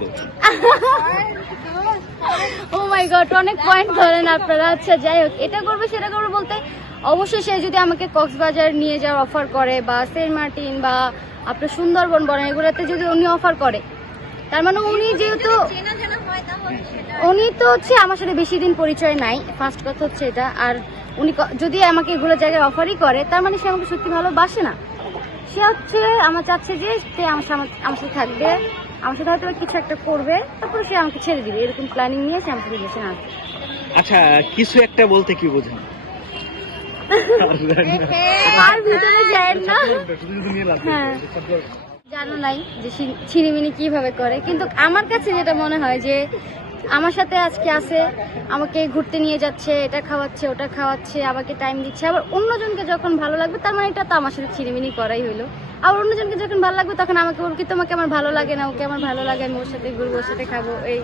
থাকবে। ও মাই গড, অনেক পয়েন্ট ধরেন আপনারা। আচ্ছা যাই হোক, এটা করবে সেটা করবে বলতে অবশ্যই সে যদি আমাকে কক্সবাজার নিয়ে যাওয়ার অফার করে বা সেন্ট মার্টিন বা আপনার সুন্দরবন বলেন এগুলোতে যদি উনি অফার করে, তার মানে উনি যেহেতু উনি তো হচ্ছে আমার সাথে বেশি দিন পরিচয় নাই, ফার্স্ট কথা হচ্ছে এটা। আর উনি যদি আমাকে এগুলো জায়গায় অফারই করে, তার মানে সে আমাকে সত্যি ভালোবাসে না। সে হচ্ছে আমার চাচ্ছে যে সে আমার সাথে থাকবে, আমার সাথে হয়তো কিছু একটা করবে, তারপরে সে আমাকে ছেড়ে দিবে, এরকম প্ল্যানিং নিয়ে সে আমাকে রিলেশন আসবে। আচ্ছা, কিছু একটা বলতে কি বোঝেন? আর ভিতরে যায় না। হ্যাঁ, জানো নাই যে ছিনিমিনি কিভাবে করে, কিন্তু আমার কাছে যেটা মনে হয় যে আমার সাথে আজকে আছে, আমাকে ঘুরতে নিয়ে যাচ্ছে, এটা খাওয়াচ্ছে ওটা খাওয়াচ্ছে, আমাকে টাইম দিচ্ছে, আবার অন্যজনকে যখন ভালো লাগবে তার মানে এটা তো আমার সাথে ছিনিমিনি করাই হলো। আর অন্যজনকে যখন ভালো লাগবে তখন আমাকে বলবো কি তোমাকে আমার ভালো লাগে না, ওকে আমার ভালো লাগে, আমি ওর সাথে ঘুরবো, ওর সাথে খাবো, এই